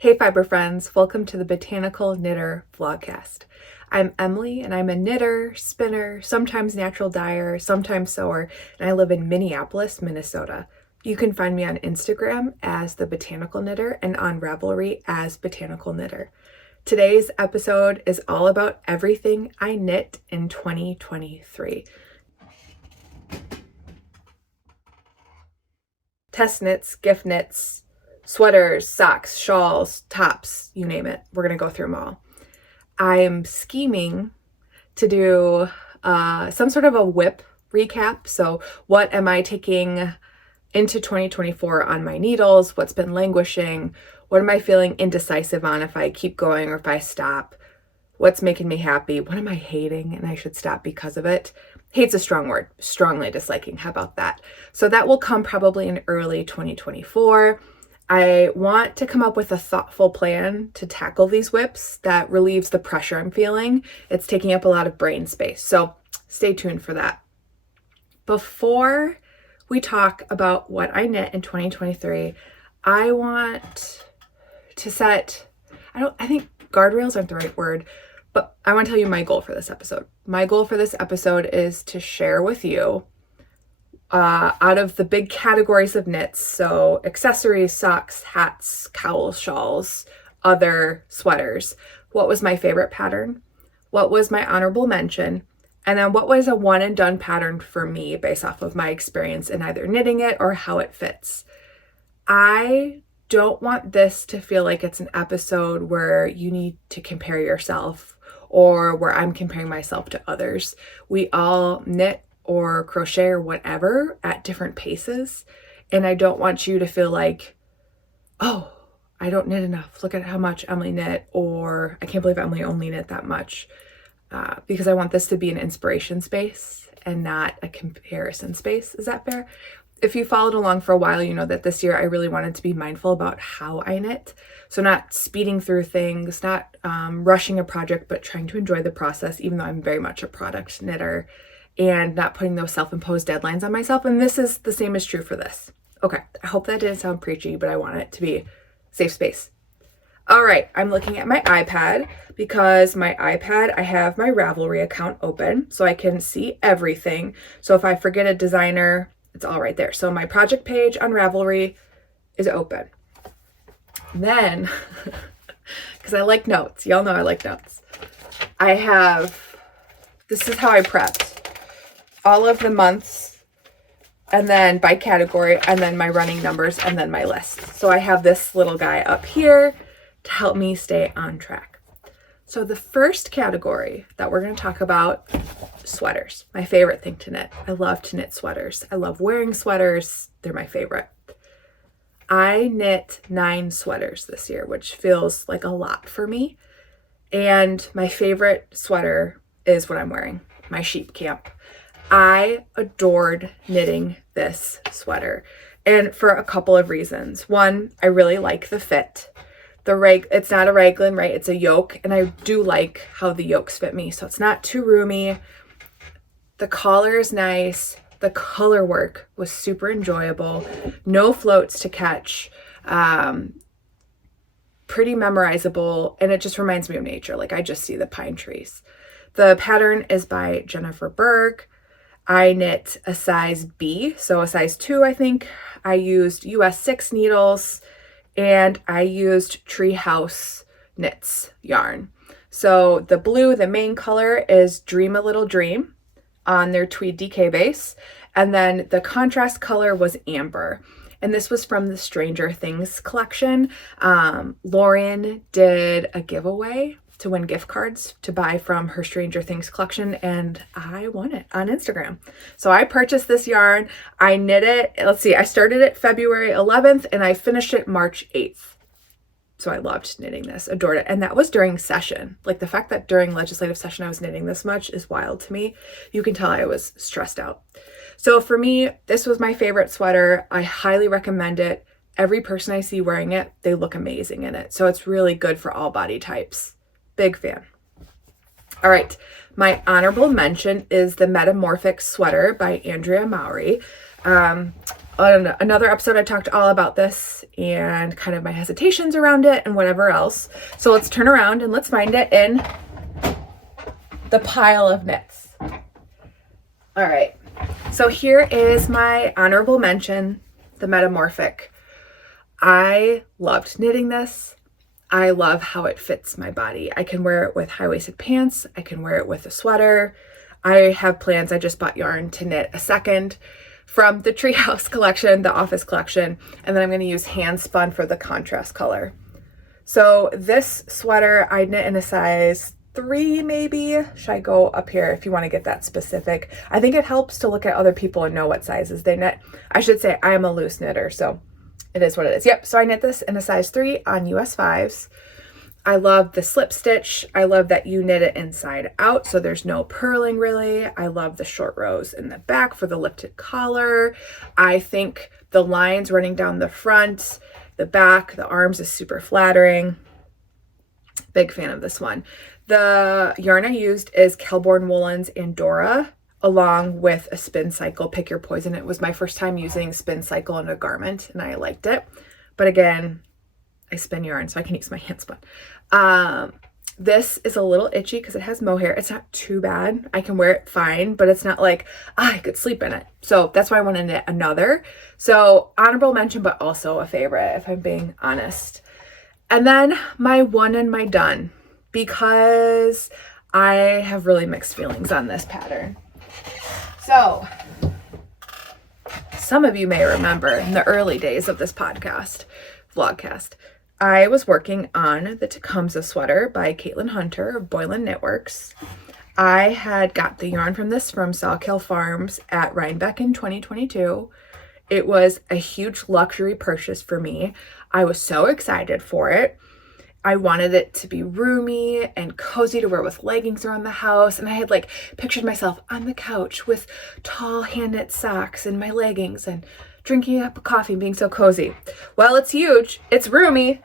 Hey fiber friends, welcome to the Botanical Knitter Vlogcast. I'm Emily and I'm a knitter, spinner, sometimes natural dyer, sometimes sewer, and I live in Minneapolis, Minnesota. You can find me on Instagram as The Botanical Knitter and on Ravelry as Botanical Knitter. Today's episode is all about everything I knit in 2023. Test knits, gift knits, sweaters, socks, shawls, tops, you name it. We're going to go through them all. I am scheming to do some sort of a whip recap. So what am I taking into 2024 on my needles? What's been languishing? What am I feeling indecisive on if I keep going or if I stop? What's making me happy? What am I hating and I should stop because of it? Hate's a strong word. Strongly disliking. How about that? So that will come probably in early 2024. I want to come up with a thoughtful plan to tackle these whips that relieves the pressure I'm feeling. It's taking up a lot of brain space. So stay tuned for that. Before we talk about what I knit in 2023, I want to set, I think guardrails aren't the right word, but I want to tell you my goal for this episode. My goal for this episode is to share with you out of the big categories of knits, so accessories, socks, hats, cowls, shawls, other sweaters, what was my favorite pattern, what was my honorable mention, and then what was a one and done pattern for me based off of my experience in either knitting it or how it fits. I don't want this to feel like it's an episode where you need to compare yourself or where I'm comparing myself to others. We all knit or crochet or whatever at different paces. And I don't want you to feel like, oh, I don't knit enough. Look at how much Emily knit, or I can't believe Emily only knit that much. Because I want this to be an inspiration space and not a comparison space. Is that fair? If you followed along for a while, you know that this year I really wanted to be mindful about how I knit. So not speeding through things, not rushing a project, but trying to enjoy the process, even though I'm very much a product knitter, and not putting those self-imposed deadlines on myself. And this is the same is true for this. Okay, I hope that didn't sound preachy, but I want it to be safe space. All right, I'm looking at my iPad because my iPad, I have my Ravelry account open so I can see everything. So if I forget a designer, it's all right there. So my project page on Ravelry is open. Then, because I like notes, y'all know I like notes. This is how I prepped all of the months, and then by category, and then my running numbers, and then my list. So I have this little guy up here to help me stay on track. So the first category that we're going to talk about, sweaters. My favorite thing to knit. I love to knit sweaters. I love wearing sweaters. They're my favorite. I knit 9 sweaters this year, which feels like a lot for me. And my favorite sweater is what I'm wearing, my sheep camp. I adored knitting this sweater, and for a couple of reasons. One, I really like the fit. It's not a raglan, right? It's a yoke, and I do like how the yokes fit me, so it's not too roomy. The collar is nice. The color work was super enjoyable. No floats to catch. Pretty memorizable, and it just reminds me of nature. Like, I just see the pine trees. The pattern is by Jennifer Berg. I knit a size B, so a size 2, I think. I used US 6 needles, and I used Treehouse Knits yarn. So the blue, the main color, is Dream a Little Dream on their Tweed DK base. And then the contrast color was Amber. And this was from the Stranger Things collection. Lauren did a giveaway to win gift cards to buy from her Stranger Things collection, and I won it on Instagram. So I purchased this yarn. I knit it. Let's see, I started it February 11th and I finished it March 8th. So I loved knitting this, adored it. And that was during session. Like, the fact that during legislative session I was knitting this much is wild to me. You can tell I was stressed out. So for me, this was my favorite sweater. I highly recommend it. Every person I see wearing it, they look amazing in it. So it's really good for all body types. Big fan. All right, my honorable mention is the Metamorphic sweater by Andrea Mowry. On another episode, I talked all about this and kind of my hesitations around it and whatever else. So let's turn around and let's find it in the pile of knits. All right, so here is my honorable mention, the Metamorphic. I loved knitting this. I love how it fits my body. I can wear it with high-waisted pants. I can wear it with a sweater. I have plans. I just bought yarn to knit a second from the Treehouse collection, the office collection, and then I'm going to use hand spun for the contrast color. So this sweater I knit in a size 3 maybe. Should I go up here if you want to get that specific? I think it helps to look at other people and know what sizes they knit. I should say I am a loose knitter, so it is what it is. Yep, so I knit this in a size 3 on US 5s. I love the slip stitch. I love that you knit it inside out, so there's no purling really. I love the short rows in the back for the lifted collar. I think the lines running down the front, the back, the arms is super flattering. Big fan of this one. The yarn I used is Kelbourne Woolens Andorra, along with a Spincycle Pick Your Poison. It was my first time using Spincycle in a garment and I liked it. But again, I spin yarn so I can use my hand spun. This is a little itchy because it has mohair. It's not too bad. I can wear it fine, but it's not like I could sleep in it. So that's why I want to knit another. So honorable mention, but also a favorite if I'm being honest. And then my one and my done, because I have really mixed feelings on this pattern. So, some of you may remember in the early days of this vlogcast, I was working on the Tecumseh sweater by Caitlin Hunter of Boylan Knitworks. I had got the yarn from this from Sawkill Farms at Rhinebeck in 2022. It was a huge luxury purchase for me. I was so excited for it. I wanted it to be roomy and cozy to wear with leggings around the house. And I had like pictured myself on the couch with tall hand knit socks and my leggings and drinking up a coffee and being so cozy. Well, it's huge. It's roomy.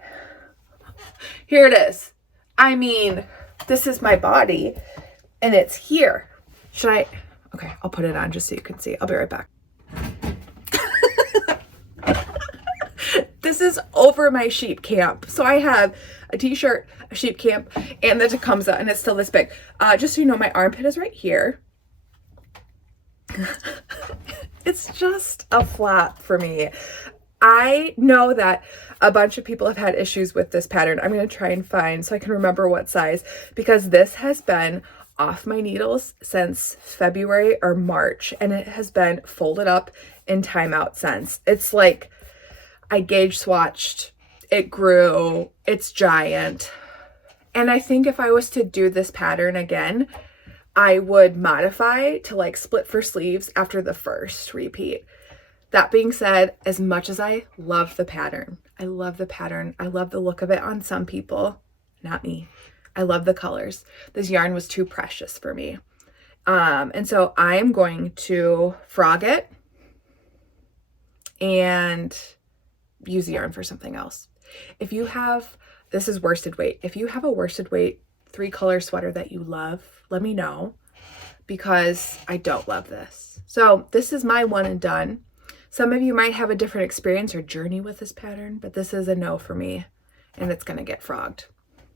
Here it is. I mean, this is my body and it's here. Should I? Okay, I'll put it on just so you can see. I'll be right back. This is over my sheep camp. So I have a t-shirt, a sheep camp, and the Tecumseh, and it's still this big. Just so you know, my armpit is right here. It's just a flap for me. I know that a bunch of people have had issues with this pattern. I'm going to try and find so I can remember what size, because this has been off my needles since February or March, and it has been folded up in timeout since. It's like I gauge swatched, it grew, it's giant. And I think if I was to do this pattern again, I would modify to like split for sleeves after the first repeat. That being said, as much as I love the pattern, I love the look of it on some people, not me. I love the colors. This yarn was too precious for me. And so I am going to frog it and use the yarn for something else. If you have, this is worsted weight. If you have a worsted weight 3-color sweater that you love, let me know, because I don't love this. So this is my one and done. Some of you might have a different experience or journey with this pattern, but this is a no for me, and it's going to get frogged,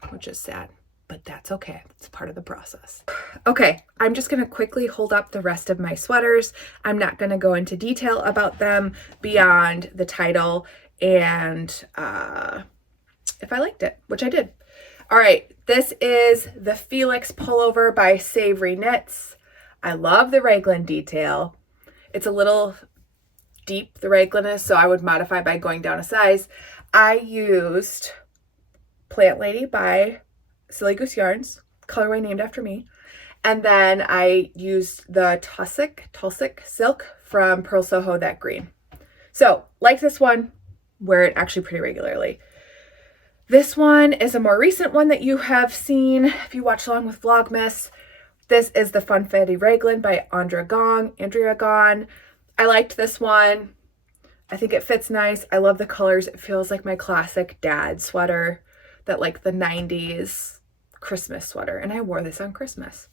which is sad, but that's okay. It's part of the process. Okay, I'm just going to quickly hold up the rest of my sweaters. I'm not going to go into detail about them beyond the title and if I liked it, which I did. All right, this is the Felix Pullover by Savory Knits. I love the raglan detail. It's a little deep, the raglan is, so I would modify by going down a size. I used Plant Lady by Silly Goose Yarns, colorway named after me. And then I used the Tulsic silk from Pearl Soho, that green. So, like this one, wear it actually pretty regularly. This one is a more recent one that you have seen if you watch along with Vlogmas. This is the Funfetti Raglan by Andrea Gaughn. I liked this one. I think it fits nice. I love the colors. It feels like my classic dad sweater that like the 90s Christmas sweater, and I wore this on Christmas.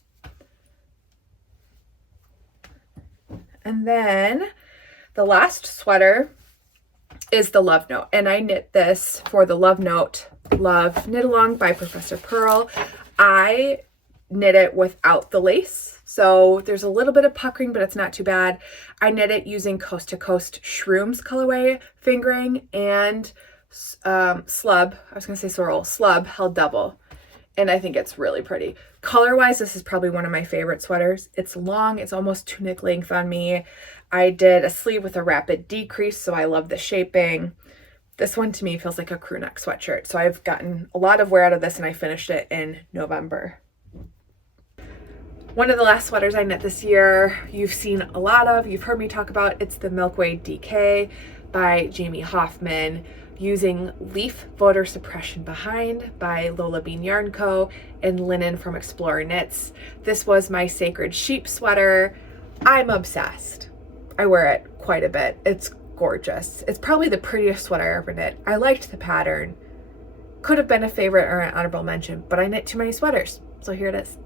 And then the last sweater is the Love Note, and I knit this for the Love Note Love Knit Along by Professor Pearl. I knit it without the lace, so there's a little bit of puckering, but it's not too bad. I knit it using Coast to Coast Shrooms colorway fingering and slub, I was gonna say sorrel, slub held double, and I think it's really pretty. Color-wise, this is probably one of my favorite sweaters. It's long, it's almost tunic length on me. I did a sleeve with a rapid decrease, so I love the shaping. This one to me feels like a crew neck sweatshirt, so I've gotten a lot of wear out of this, and I finished it in November. One of the last sweaters I knit this year, you've seen a lot of, you've heard me talk about, it's the Milkweed DK by Jamie Hoffman, using Leaf Voter Suppression Behind by Lola Bean Yarn Co. and linen from Explorer Knits. This was my sacred sheep sweater. I'm obsessed. I wear it quite a bit. It's gorgeous. It's probably the prettiest sweater I ever knit. I liked the pattern. Could have been a favorite or an honorable mention, but I knit too many sweaters, so here it is.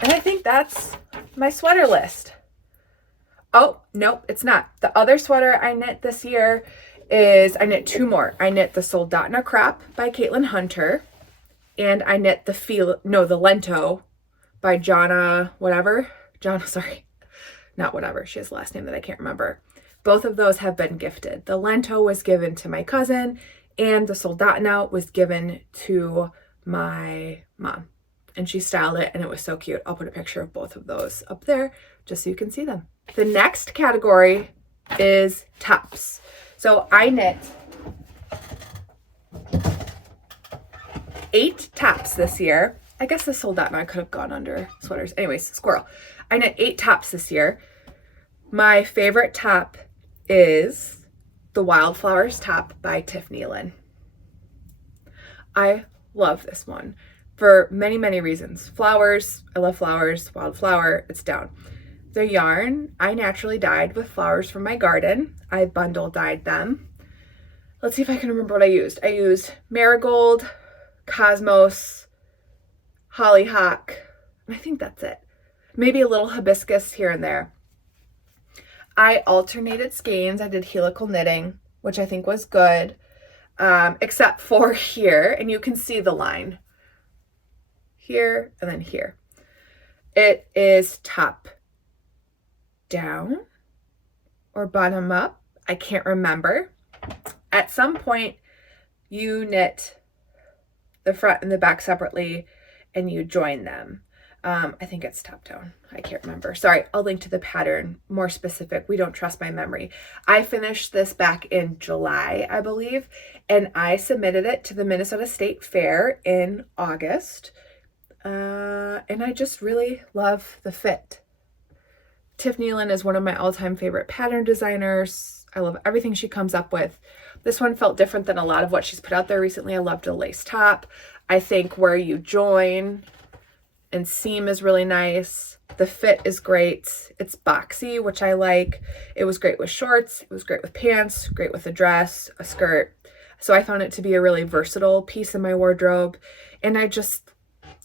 And I think that's my sweater list. Oh, nope, it's not. The other sweater I knit this year is, I knit two more. I knit the Soldotna Crop by Caitlin Hunter, and I knit the Lento by Jonna, not whatever. She has a last name that I can't remember. Both of those have been gifted. The Lento was given to my cousin, and the Soldotna was given to my mom. And she styled it, and it was so cute. I'll put a picture of both of those up there just so you can see them. The next category is tops. So I knit 8 tops this year. I guess the Soldotna could have gone under sweaters. Anyways, squirrel. I knit 8 tops this year. My favorite top is the Wildflowers top by Tif Neilan. I love this one for many, many reasons. Flowers, I love flowers. Wildflower, it's down. The yarn, I naturally dyed with flowers from my garden. I bundle dyed them. Let's see if I can remember what I used. I used marigold, cosmos, hollyhock, I think that's it. Maybe a little hibiscus here and there. I alternated skeins. I did helical knitting, which I think was good, except for here, and you can see the line. Here and then here. It is top down or bottom up. I can't remember. At some point, you knit the front and the back separately and you join them. I think it's top down. I can't remember. Sorry, I'll link to the pattern more specific. We don't trust my memory. I finished this back in July, I believe, and I submitted it to the Minnesota State Fair in August. And I just really love the fit. Tif Neilan is one of my all-time favorite pattern designers. I love everything she comes up with. This one felt different than a lot of what she's put out there recently. I loved a lace top. I think where you join and seam is really nice. The fit is great. It's boxy, which I like. It was great with shorts. It was great with pants, great with a dress, a skirt. So I found it to be a really versatile piece in my wardrobe. And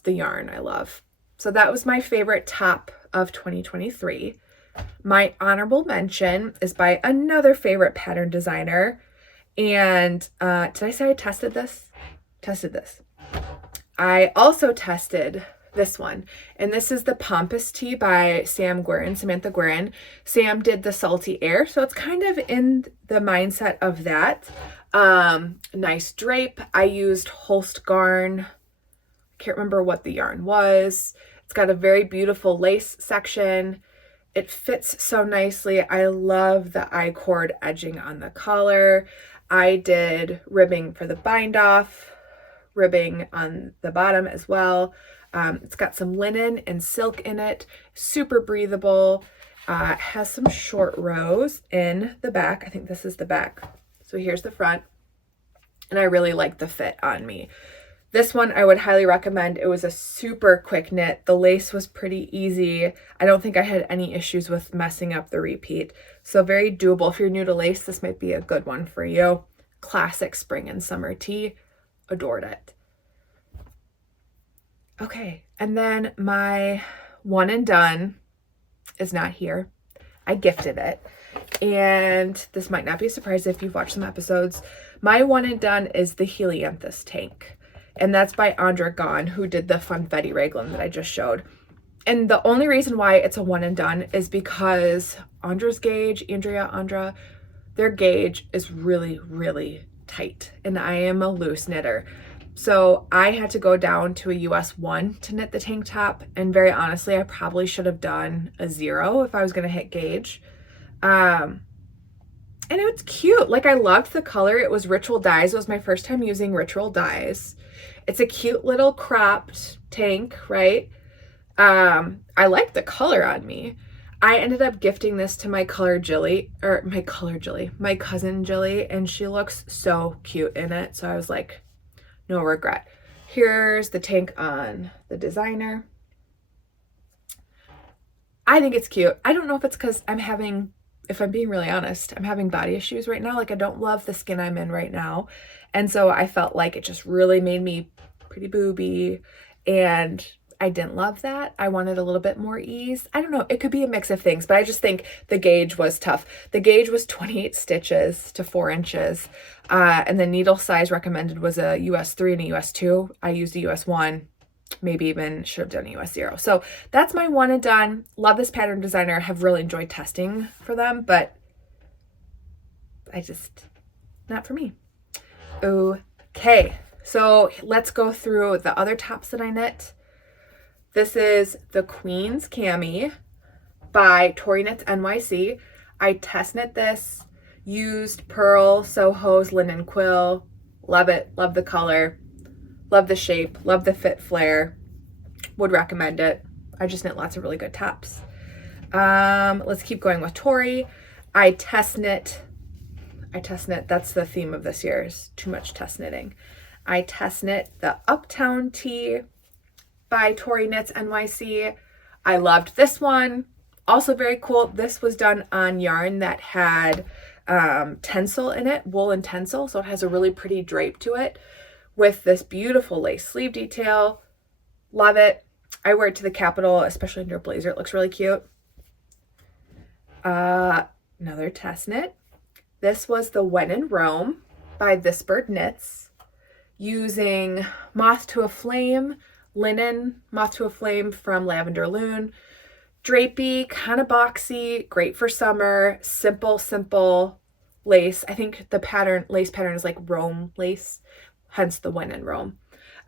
the yarn I love. So that was my favorite top of 2023. My honorable mention is by another favorite pattern designer. And did I say I tested this? Tested this. I also tested this one, and this is the Pampas Tee by Samantha Guerin. Sam did the salty air, so it's kind of in the mindset of that. Nice drape. I used Holst Yarn. I can't remember what the yarn was. It's got a very beautiful lace section. It fits so nicely. I love the I-cord edging on the collar. I did ribbing for the bind off, ribbing on the bottom as well. It's got some linen and silk in it, super breathable. It has some short rows in the back. I think this is the back. So here's the front, and I really like the fit on me. This one I would highly recommend. It was a super quick knit. The lace was pretty easy. I don't think I had any issues with messing up the repeat. So very doable. If you're new to lace, this might be a good one for you. Classic spring and summer tee. Adored it. Okay, and then my one and done is not here. I gifted it. And this might not be a surprise if you've watched some episodes. My one and done is the Helianthus Tank. And that's by Andrea Gaughn, who did the Funfetti raglan that I just showed. And the only reason why it's a one and done is because Andrea, their gauge is really, really tight. And I am a loose knitter. So I had to go down to a US 1 to knit the tank top. And very honestly, I probably should have done a 0 if I was going to hit gauge. And it's cute. Like, I loved the color. It was ritual dyes. It was my first time using ritual dyes. It's a cute little cropped tank, right? I like the color on me. I ended up gifting this to my cousin Jilly, and she looks so cute in it. So I was like, no regret. Here's the tank on the designer. I think it's cute. I don't know if it's because if I'm being really honest, I'm having body issues right now. Like, I don't love the skin I'm in right now. And so I felt like it just really made me pretty booby. And I didn't love that. I wanted a little bit more ease. I don't know. It could be a mix of things, but I just think the gauge was tough. The gauge was 28 stitches to 4 inches. And the needle size recommended was a US 3 and a US 2. I used a US 1. Maybe even should have done a US 0. So that's my one and done. Love this pattern designer. Have really enjoyed testing for them, but not for me. Okay, so let's go through the other tops that I knit. This is the Queen's Cami by Tori Knits NYC. I test knit this, used Pearl Soho's linen quill. Love it, love the color. Love the shape, love the fit flare, would recommend it. I just knit lots of really good tops. Let's keep going with Tori. I test knit, that's the theme of this year, is too much test knitting. I test knit the Uptown Tee by Tori Knits NYC. I loved this one, also very cool. This was done on yarn that had tencel in it, wool and tencel, so it has a really pretty drape to it, with this beautiful lace sleeve detail. Love it. I wear it to the Capitol, especially under a blazer. It looks really cute. Another test knit. This was the When in Rome by This Bird Knits, using Moth to a Flame linen, Moth to a Flame from Lavender Loon. Drapey, kind of boxy, great for summer. Simple lace. I think the lace pattern is like Rome lace, hence the When in Rome.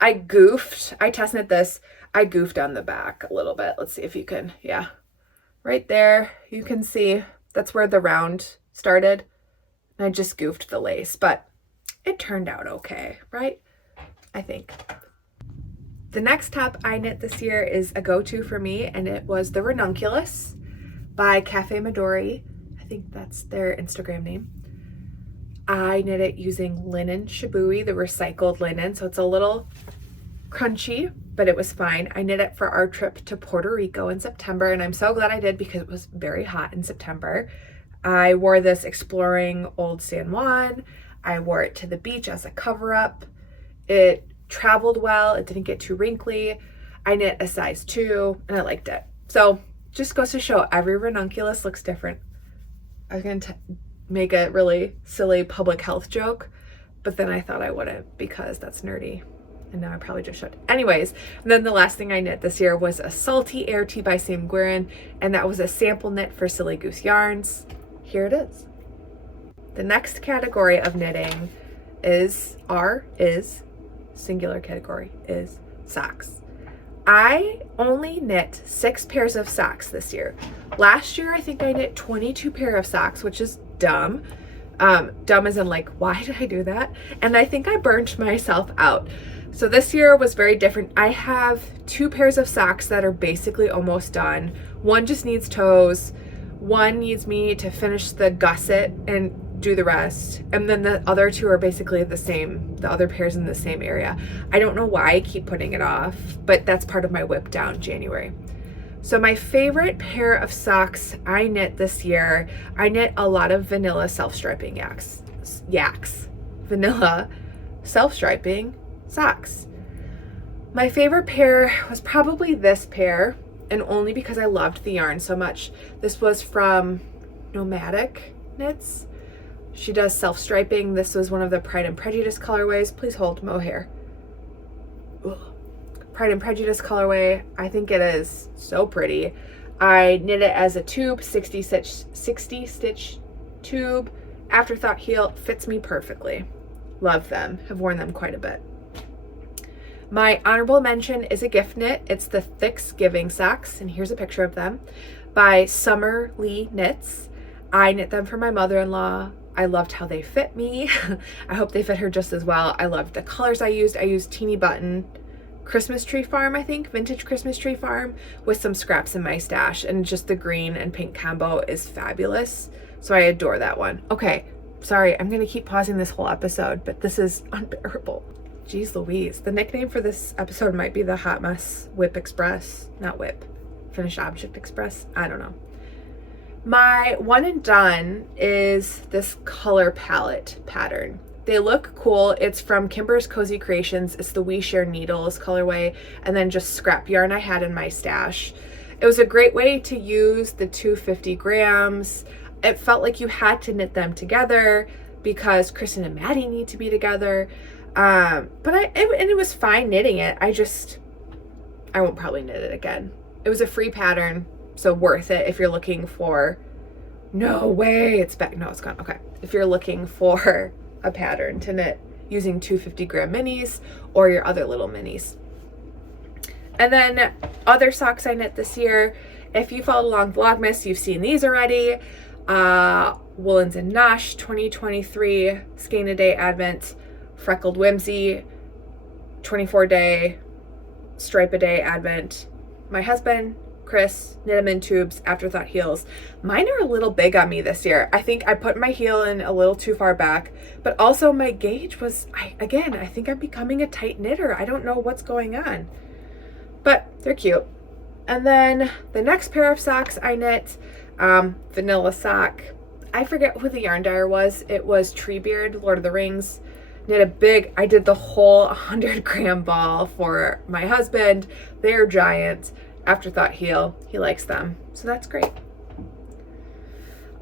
I test knit this. I goofed on the back a little bit. Let's see if you can, yeah. Right there, you can see that's where the round started. And I just goofed the lace, but it turned out okay, right? I think. The next top I knit this year is a go-to for me, and it was the Ranunculus by Cafe Midori. I think that's their Instagram name. I knit it using linen shibui, the recycled linen, so it's a little crunchy, but it was fine. I knit it for our trip to Puerto Rico in September, and I'm so glad I did because it was very hot in September. I wore this exploring Old San Juan. I wore it to the beach as a cover-up. It traveled well. It didn't get too wrinkly. I knit a size 2, and I liked it. So just goes to show every ranunculus looks different. I was going to make a really silly public health joke, but then I thought I wouldn't because that's nerdy. And now I probably just should. Anyways, and then the last thing I knit this year was a Salty Air Tee by Samantha Guerin, and that was a sample knit for Silly Goose Yarns. Here it is. The next category of knitting is singular category, is socks. I only knit 6 pairs of socks this year. Last year, I think I knit 22 pair of socks, which is dumb. Dumb as in like, why did I do that? And I think I burnt myself out. So this year was very different. I have 2 pairs of socks that are basically almost done. One just needs toes. One needs me to finish the gusset and do the rest. And then the other 2 are basically the same, the other pairs in the same area. I don't know why I keep putting it off, but that's part of my whip down January. So my favorite pair of socks I knit this year, I knit a lot of vanilla self-striping yaks. Vanilla self-striping socks. My favorite pair was probably this pair, and only because I loved the yarn so much. This was from Nomadic Knits. She does self-striping. This was one of the Pride and Prejudice colorways. Please hold mohair. Ugh. Pride and Prejudice colorway. I think it is so pretty. I knit it as a tube, 60 stitch tube. Afterthought heel, fits me perfectly. Love them, have worn them quite a bit. My honorable mention is a gift knit. It's the Thanksgiving socks, and here's a picture of them, by Summer Lee Knits. I knit them for my mother-in-law. I loved how they fit me. I hope they fit her just as well. I loved the colors I used. I used Teeny Button Christmas Tree Farm, I think, vintage Christmas Tree Farm, with some scraps in my stash, and just the green and pink combo is fabulous. So I adore that one. Okay, sorry, I'm gonna keep pausing this whole episode, but this is unbearable. Jeez Louise. The nickname for this episode might be the Hot Mess Whip Express. Not whip. Finished Object Express. I don't know. My one and done is this color palette pattern. They look cool. It's from Kimber's Cozy Creations. It's the We Share Needles colorway, and then just scrap yarn I had in my stash. It was a great way to use the 250 grams. It felt like you had to knit them together because Kristen and Maddie need to be together. It was fine knitting it. I won't probably knit it again. It was a free pattern, so worth it if you're looking for, no way, it's back, no, it's gone. Okay. If you're looking for a pattern to knit using 250 gram minis or your other little minis. And then other socks I knit this year. If you followed along Vlogmas, you've seen these already. Woolens and Nosh 2023 Skein a Day Advent, Freckled Whimsy 24-day Stripe a Day Advent. My husband, Chris, knit them in tubes, Afterthought heels. Mine are a little big on me this year. I think I put my heel in a little too far back, but also my gauge was, I think I'm becoming a tight knitter. I don't know what's going on, but they're cute. And then the next pair of socks I knit, vanilla sock. I forget who the yarn dyer was. It was Treebeard, Lord of the Rings. I did the whole 100 gram ball for my husband. They're giant. Afterthought heel. He likes them. So that's great.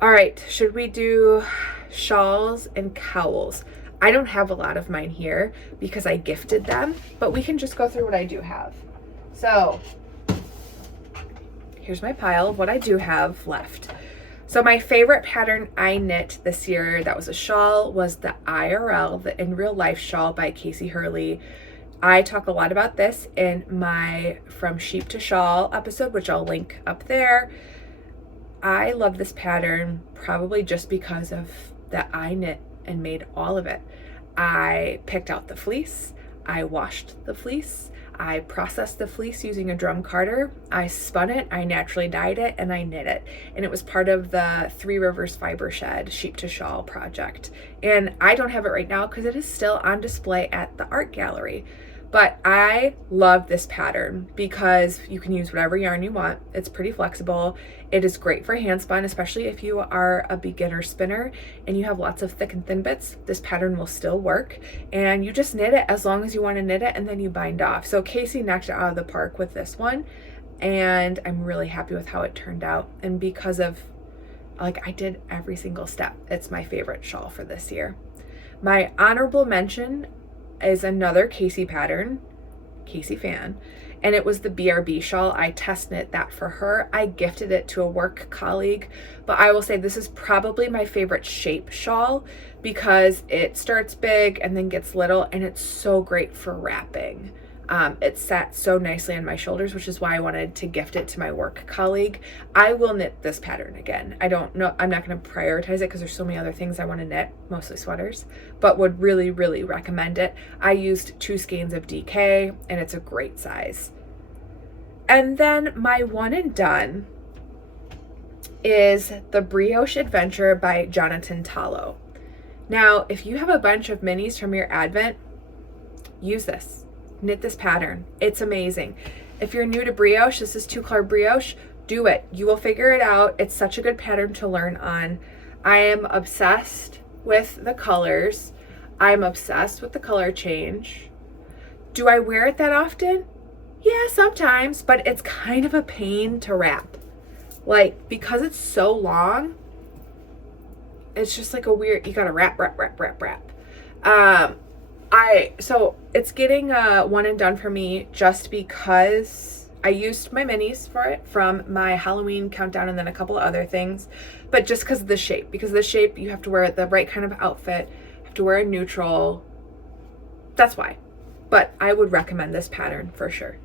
All right. Should we do shawls and cowls? I don't have a lot of mine here because I gifted them, but we can just go through what I do have. So here's my pile of what I do have left. So my favorite pattern I knit this year that was a shawl was the IRL, the In Real Life shawl by Casey Hurley. I talk a lot about this in my From Sheep to Shawl episode, which I'll link up there. I love this pattern probably just because of that I knit and made all of it. I picked out the fleece, I washed the fleece, I processed the fleece using a drum carder, I spun it, I naturally dyed it, and I knit it. And it was part of the Three Rivers Fiber Shed Sheep to Shawl project. And I don't have it right now because it is still on display at the art gallery. But I love this pattern because you can use whatever yarn you want. It's pretty flexible. It is great for hand spun, especially if you are a beginner spinner and you have lots of thick and thin bits. This pattern will still work, and you just knit it as long as you want to knit it, and then you bind off. So Casey knocked it out of the park with this one, and I'm really happy with how it turned out. And because of, like, I did every single step, it's my favorite shawl for this year. My honorable mention is another Casey pattern, Casey fan, and it was the BRB shawl. I test knit that for her. I gifted it to a work colleague, but I will say this is probably my favorite shape shawl because it starts big and then gets little, and it's so great for wrapping. It sat so nicely on my shoulders, which is why I wanted to gift it to my work colleague. I will knit this pattern again. I don't know, I'm not going to prioritize it because there's so many other things I want to knit, mostly sweaters, but would really, really recommend it. I used 2 skeins of DK, and it's a great size. And then my one and done is the Brioche Adventure by Jonathan Tallow. Now, if you have a bunch of minis from your Advent, use this. Knit this pattern. It's amazing. If you're new to brioche, this is 2-color brioche, do it. You will figure it out. It's such a good pattern to learn on. I am obsessed with the colors. I'm obsessed with the color change. Do I wear it that often? Yeah, sometimes, but it's kind of a pain to wrap. Like, because it's so long, it's just like a weird, you gotta wrap. So it's getting one and done for me just because I used my minis for it from my Halloween countdown and then a couple of other things, but just because of the shape. Because of the shape, you have to wear the right kind of outfit, you have to wear a neutral. That's why. But I would recommend this pattern for sure.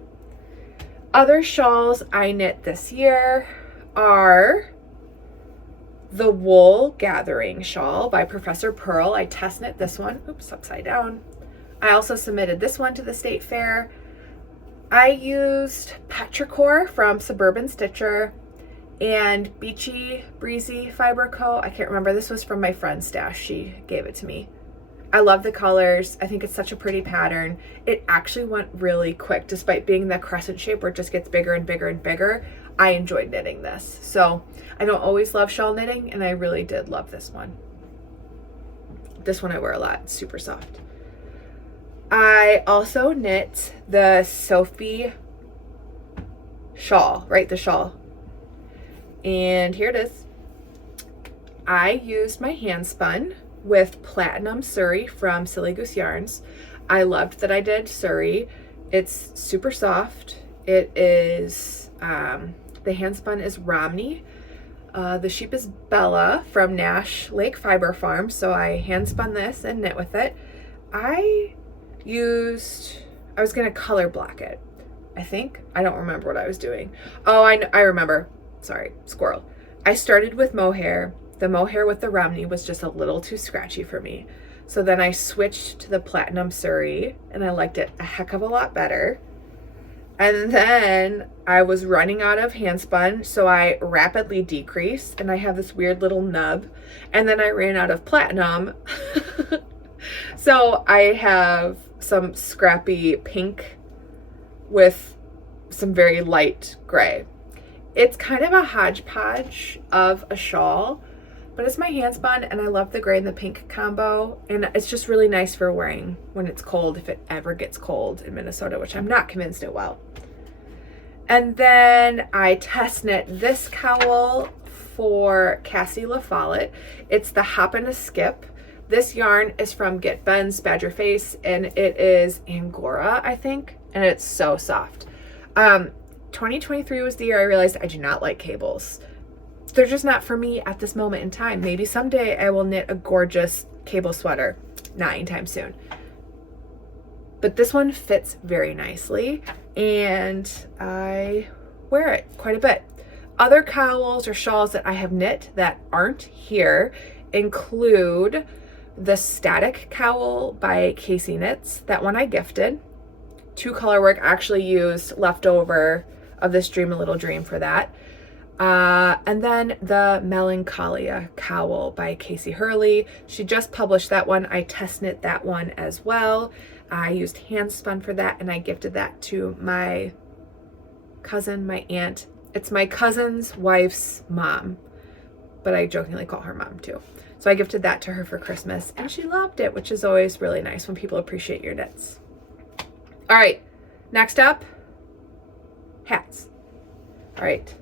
Other shawls I knit this year are the Wool Gathering Shawl by Professor Pearl. I test knit this one. Oops, upside down. I also submitted this one to the state fair. I used Petrichor from Suburban Stitcher and Beachy Breezy Fiber Co. I can't remember. This was from my friend's stash. She gave it to me. I love the colors. I think it's such a pretty pattern. It actually went really quick, despite being the crescent shape where it just gets bigger and bigger and bigger. I enjoyed knitting this. So I don't always love shawl knitting, and I really did love this one. This one I wear a lot. It's super soft. I also knit the Sophie shawl, right? The shawl. And here it is. I used my hand spun with Platinum Surrey from Silly Goose Yarns. I loved that I did Surrey. It's super soft. It is, the hand spun is Romney. The sheep is Bella from Nash Lake Fiber Farm. So I hand spun this and knit with it. I was gonna color block it, I think. I don't remember what I was doing. Oh, I remember. Sorry, squirrel. I started with mohair. The mohair with the Romney was just a little too scratchy for me. So then I switched to the Platinum Surrey and I liked it a heck of a lot better. And then I was running out of hand spun, so I rapidly decreased and I have this weird little nub. And then I ran out of platinum. So I have some scrappy pink with some very light gray. It's kind of a hodgepodge of a shawl, but it's my hand spun and I love the gray and the pink combo, and it's just really nice for wearing when it's cold, if it ever gets cold in Minnesota, which I'm not convinced it will. And then I test knit this cowl for Cassie LaFollette. It's the Hop and a Skip. This yarn is from Get Ben's Badger Face, and it is Angora, I think, and it's so soft. 2023 was the year I realized I do not like cables. They're just not for me at this moment in time. Maybe someday I will knit a gorgeous cable sweater. Not anytime soon. But this one fits very nicely, and I wear it quite a bit. Other cowls or shawls that I have knit that aren't here include the Static Cowl by Casey Knits. That one I gifted. 2 color work. I actually used leftover of this Dream a Little Dream for that. And then the Melancholia Cowl by Casey Hurley. She just published that one. I test knit that one as well. I used hand spun for that, and I gifted that to my cousin, my aunt. It's my cousin's wife's mom, but I jokingly call her mom too. So I gifted that to her for Christmas, and she loved it, which is always really nice when people appreciate your knits. All right, next up, hats. All right.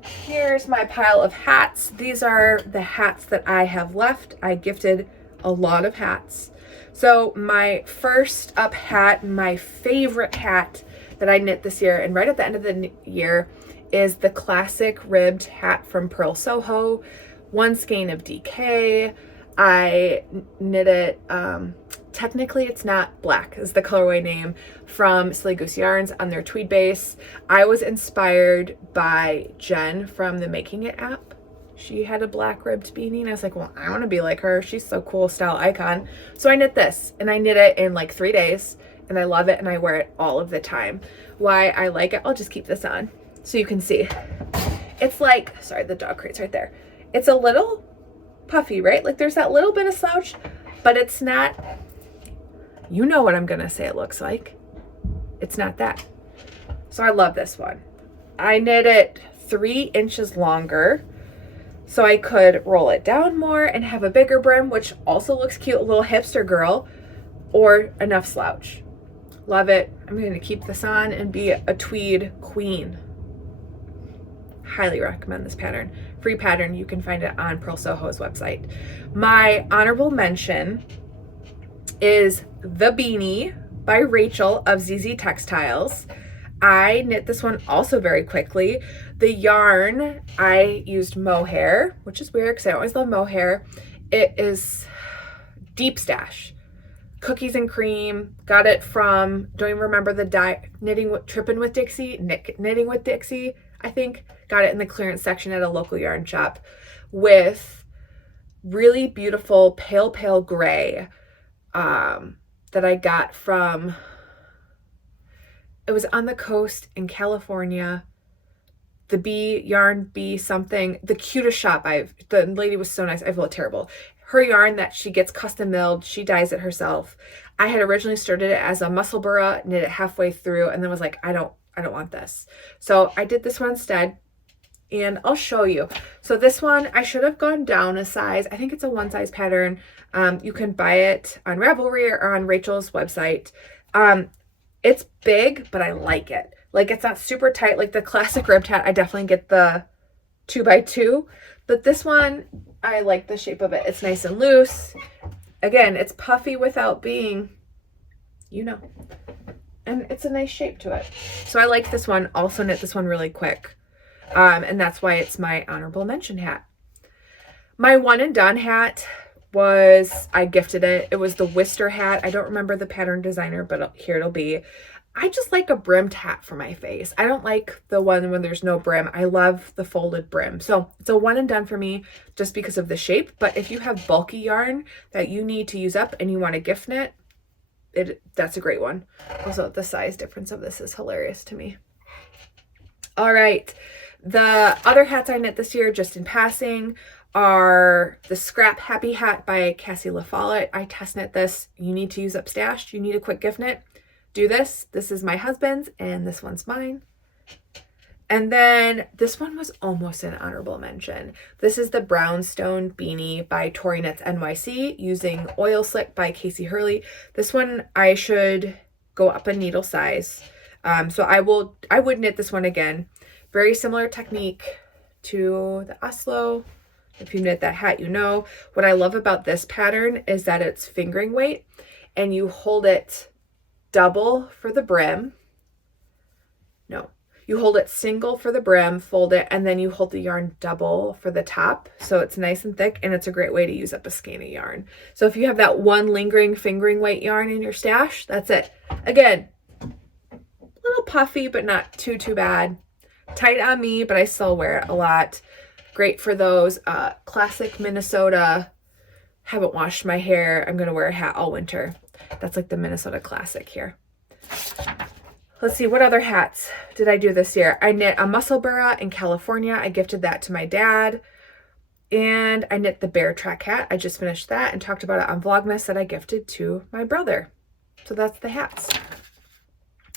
Here's my pile of hats. These are the hats that I have left. I gifted a lot of hats. So my first up hat, my favorite hat that I knit this year, and right at the end of the year, is the classic ribbed hat from Pearl Soho, One Skein of DK. I knit it, technically it's not black, is the colorway name, from Silly Goose Yarns on their tweed base. I was inspired by Jen from the Making It app. She had a black ribbed beanie, and I was like, well, I want to be like her. She's so cool, style icon. So I knit this, and I knit it in like 3 days, and I love it, and I wear it all of the time. Why I like it, I'll just keep this on so you can see. It's like, sorry, the dog crate's right there. It's a little puffy, right? Like there's that little bit of slouch, but it's not, you know what I'm gonna say it looks like. It's not that. So I love this one. I knit it 3 inches longer so I could roll it down more and have a bigger brim, which also looks cute, a little hipster girl. or enough slouch. Love it. I'm going to keep this on and be a tweed queen. Highly recommend this pattern. Free pattern. You can find it on Pearl Soho's website. My honorable mention is the beanie by Rachel of ZZ Textiles. I knit this one also very quickly. The yarn, I used mohair, which is weird because I always love mohair. It is deep stash. Cookies and cream. Got it from, don't even remember the Knitting with Dixie, I think. Got it in the clearance section at a local yarn shop with really beautiful pale gray that I got from, it was on the coast in California. The yarn bee something, the cutest shop the lady was so nice. I feel terrible. Her yarn that she gets custom milled, she dyes it herself. I had originally started it as a muscle burra, knit it halfway through, and then was like, I don't want this. So I did this one instead, and I'll show you. So this one, I should have gone down a size. I think it's a 1 size pattern. You can buy it on Ravelry or on Rachel's website. It's big, but I like it. Like, it's not super tight like the classic ribbed hat. I definitely get the 2x2, but this one, I like the shape of it. It's nice and loose. Again, it's puffy without being, and it's a nice shape to it. So I like this one. Also knit this one really quick. And that's why it's my honorable mention hat. My one and done hat was, I gifted it. It was the Worcester hat. I don't remember the pattern designer, but here it'll be. I just like a brimmed hat for my face. I don't like the one when there's no brim. I love the folded brim. So it's a one and done for me just because of the shape. But if you have bulky yarn that you need to use up and you want to gift knit, that's a great one. Also, the size difference of this is hilarious to me. All right. The other hats I knit this year, just in passing, are the Scrap Happy Hat by Cassie LaFollette. I test knit this. You need to use up stash. You need a quick gift knit. Do this. This is my husband's and this one's mine. And then this one was almost an honorable mention. This is the Brownstone Beanie by Tori Knits NYC using Oil Slick by Casey Hurley. This one I should go up a needle size. So I would knit this one again. Very similar technique to the Oslo. If you knit that hat, you know. What I love about this pattern is that it's fingering weight and you hold it double for the brim. No, you hold it single for the brim, fold it, and then you hold the yarn double for the top. So it's nice and thick, and it's a great way to use up a skein of yarn. So if you have that one lingering fingering weight yarn in your stash, that's it. Again, a little puffy, but not too bad. Tight on me, but I still wear it a lot. Great for those classic Minnesota, haven't washed my hair, I'm gonna wear a hat all winter. That's like the Minnesota classic here. Let's see, what other hats did I do this year? I knit a muscle burra in California. I gifted that to my dad. And I knit the Bear Track hat. I just finished that and talked about it on Vlogmas that I gifted to my brother. So that's the hats.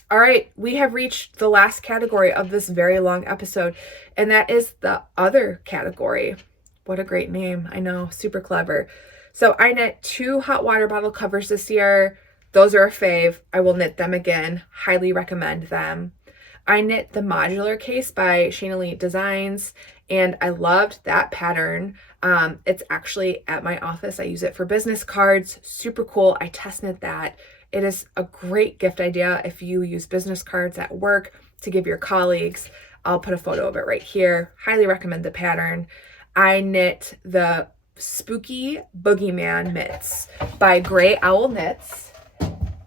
All right, we have reached the last category of this very long episode, and that is the other category. What a great name. I know, super clever. So I knit 2 hot water bottle covers this year. Those are a fave. I will knit them again. Highly recommend them. I knit the modular case by Shana Lee Designs, and I loved that pattern. It's actually at my office. I use it for business cards. Super cool. I test knit that. It is a great gift idea if you use business cards at work to give your colleagues. I'll put a photo of it right here. Highly recommend the pattern. I knit the Spooky Boogeyman mitts by Gray Owl Knits,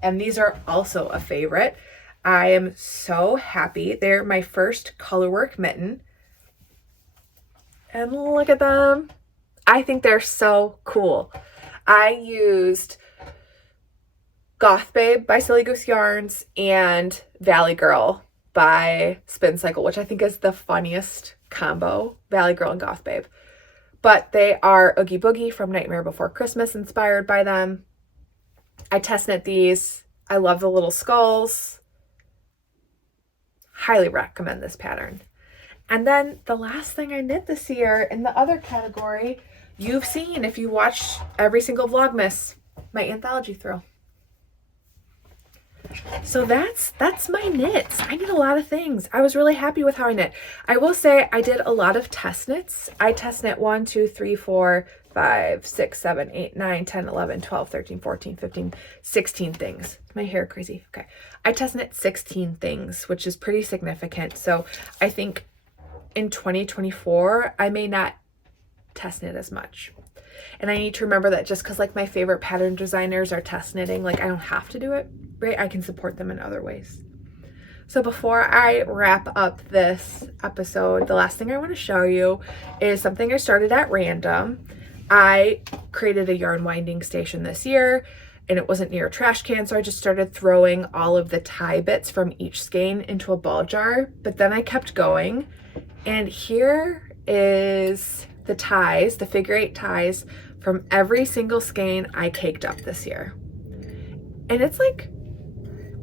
and these are also a favorite. I am so happy. They're my first colorwork mitten, and look at them. I think they're so cool. I used Goth Babe by Silly Goose Yarns and Valley Girl by Spincycle, which I think is the funniest combo, Valley Girl and Goth Babe. But they are Oogie Boogie from Nightmare Before Christmas, inspired by them. I test knit these. I love the little skulls. Highly recommend this pattern. And then the last thing I knit this year in the other category, you've seen if you watched every single Vlogmas, my anthology throw. So that's my knits. I did a lot of things. I was really happy with how I knit. I will say I did a lot of test knits. I test knit 1, 2, 3, 4, 5, 6, 7, 8, 9, 10, 11, 12, 13, 14, 15, 16 things. My hair crazy. Okay. I test knit 16 things, which is pretty significant. So I think in 2024, I may not test knit as much. And I need to remember that just because like my favorite pattern designers are test knitting, like I don't have to do it, right? I can support them in other ways. So before I wrap up this episode, the last thing I want to show you is something I started at random. I created a yarn winding station this year and it wasn't near a trash can, so I just started throwing all of the tie bits from each skein into a ball jar, but then I kept going. And here is the ties, the figure 8 ties from every single skein I caked up this year. And it's like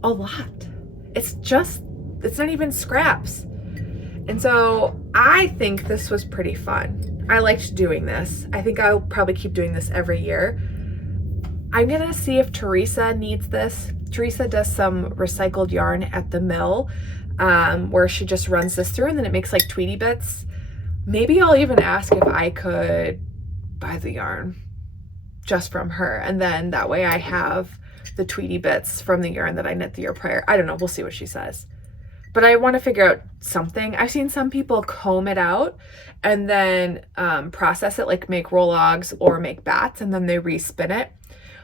a lot. It's not even scraps. And so I think this was pretty fun. I liked doing this. I think I'll probably keep doing this every year. I'm gonna see if Teresa needs this. Teresa does some recycled yarn at the mill where she just runs this through and then it makes like Tweety bits. Maybe I'll even ask if I could buy the yarn just from her. And then that way I have the Tweety bits from the yarn that I knit the year prior. I don't know. We'll see what she says. But I want to figure out something. I've seen some people comb it out and then process it, like make roll-logs or make bats, and then they respin it.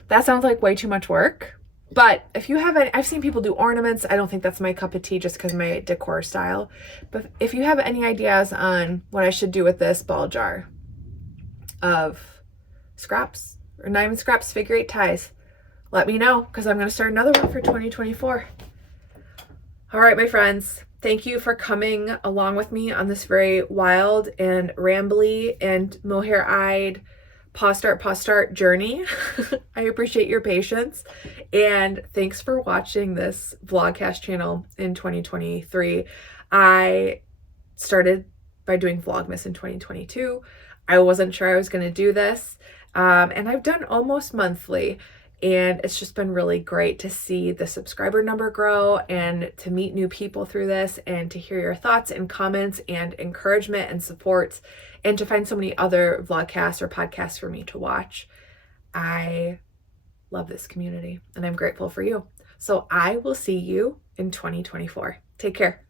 That sounds like way too much work. But if you have any, I've seen people do ornaments. I don't think that's my cup of tea just because my decor style. But if you have any ideas on what I should do with this ball jar of scraps, or not even scraps, figure 8 ties, let me know because I'm going to start another one for 2024. All right, my friends, thank you for coming along with me on this very wild and rambly and mohair-eyed pause start journey. I appreciate your patience and thanks for watching this vlogcast channel in 2023. I started by doing Vlogmas in 2022. I wasn't sure I was going to do this and I've done almost monthly, and it's just been really great to see the subscriber number grow and to meet new people through this and to hear your thoughts and comments and encouragement and support, and to find so many other vlogcasts or podcasts for me to watch. I love this community and I'm grateful for you. So I will see you in 2024. Take care.